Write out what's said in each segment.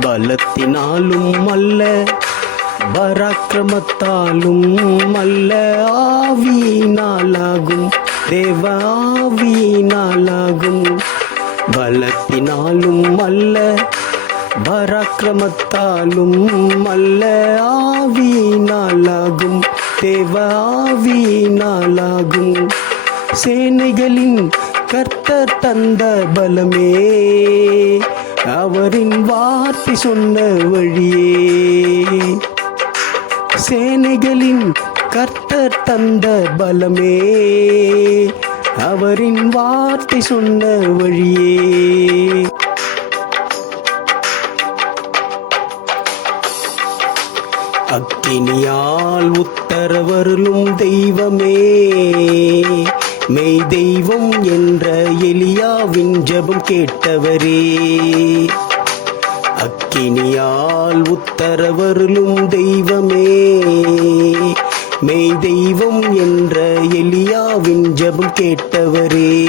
பலத்தினாலும் அல்ல பராக்கிரமத்தாலும் அல்ல ஆவியினாலாகும். தேவ ஆவியினாலாகும். பலத்தினாலும் அல்ல பராக்கிரமத்தாலும் அல்ல ஆவியினாலாகும். தேவ ஆவியினாலாகும். சேனைகளின் கர்த்தர் தந்த பலமே. அவரின் வார்த்தை சொன்ன வழியே. சேனைகளின் கர்த்தர் தந்த பலமே. அவரின் வார்த்தை சொன்ன வழியே. அக்கினியால் உத்தரவருளும் தெய்வமே. மெய் தெய்வம் என்ற எலியாவின் ஜபம் கேட்டவரே. அக்கினியால் உத்தரவருளும் தெய்வமே. மெய் தெய்வம் என்ற எலியாவின் ஜபம் கேட்டவரே.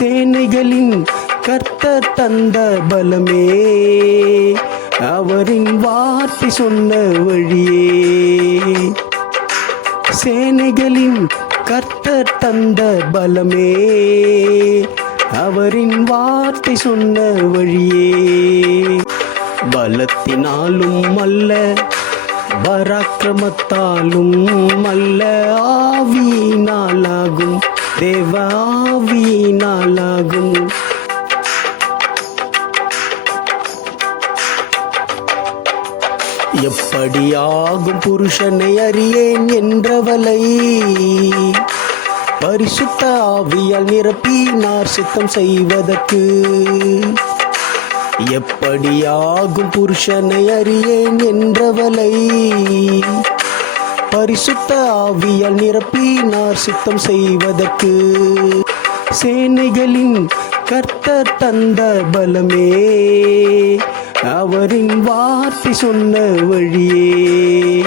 சேனைகளின் கர்த்தர் தந்த பலமே. அவரின் வார்த்தை சொன்ன வழியே. சேனைகளின் கர்த்தர் தந்த பலமே. அவரின் வார்த்தை சொன்ன வழியே. பலத்தினாலும் அல்ல பராக்கிரமத்தாலும் அல்ல. ஆவியினாலாகும் தேவ ஆவியினாலாகும். எப்படியாகும் புருஷனை அறியேன் என்றவளை? பரிசுத்த ஆவியால் நிரப்பினார் சுத்தம் செய்வதற்கு. எப்படியாகும் புருஷனை அறியேன் என்றவளை? பரிசுத்த ஆவியால் நிரப்பினார் சுத்தம் செய்வதற்கு. சேனைகளின் கர்த்தர் தந்த பலமே. அவரின் வார்த்தை சொன்ன வழியே.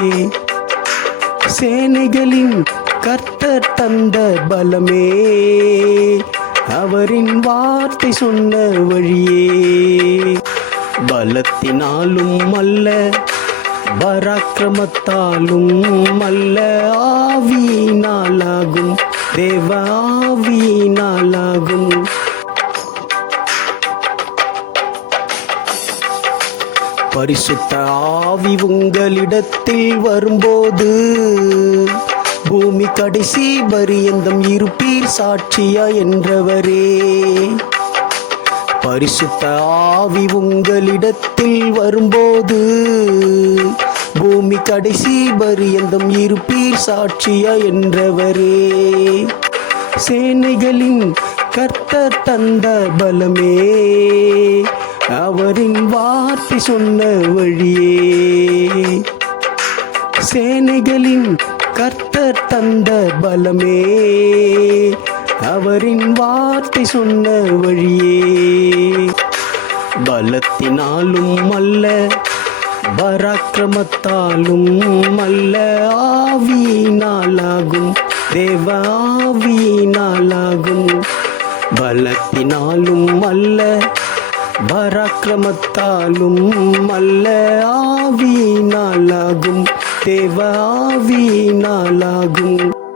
சேனைகளின் கர்த்தர் தந்த பலமே. அவரின் வார்த்தை சொன்ன வழியே. பலத்தினாலும் அல்ல பராக்கிரமத்தாலும் அல்ல ஆவியினாலாகும். தேவ ஆவியினாலாகும். பரிசுத்த ஆவி உங்களிடத்தில் வரும்போது பூமி கடைசி பரியந்தம் இருப்பீர் சாட்சியா என்றவரே. பரிசுத்த ஆவி உங்களிடத்தில் வரும்போது பூமி கடைசி பரியந்தம் இருப்பீர் சாட்சியா என்றவரே. சேனைகளின் கர்த்தர் தந்த பலமே. அவரின் வார்த்தை சொன்ன வழியே. சேனைகளின் கர்த்தர் தந்த பலமே. அவரின் வார்த்தை சொன்ன வழியே. பலத்தினாலும் அல்ல பராக்கிரமத்தாலும் அல்ல. ஆவியினாலாகும் தேவ ஆவியினாலாகும். பலத்தினாலும் அல்ல பராக்கிரமத்தாலும் அல்ல ஆவியினாலாகும். தேவ ஆவியினாலாகும்.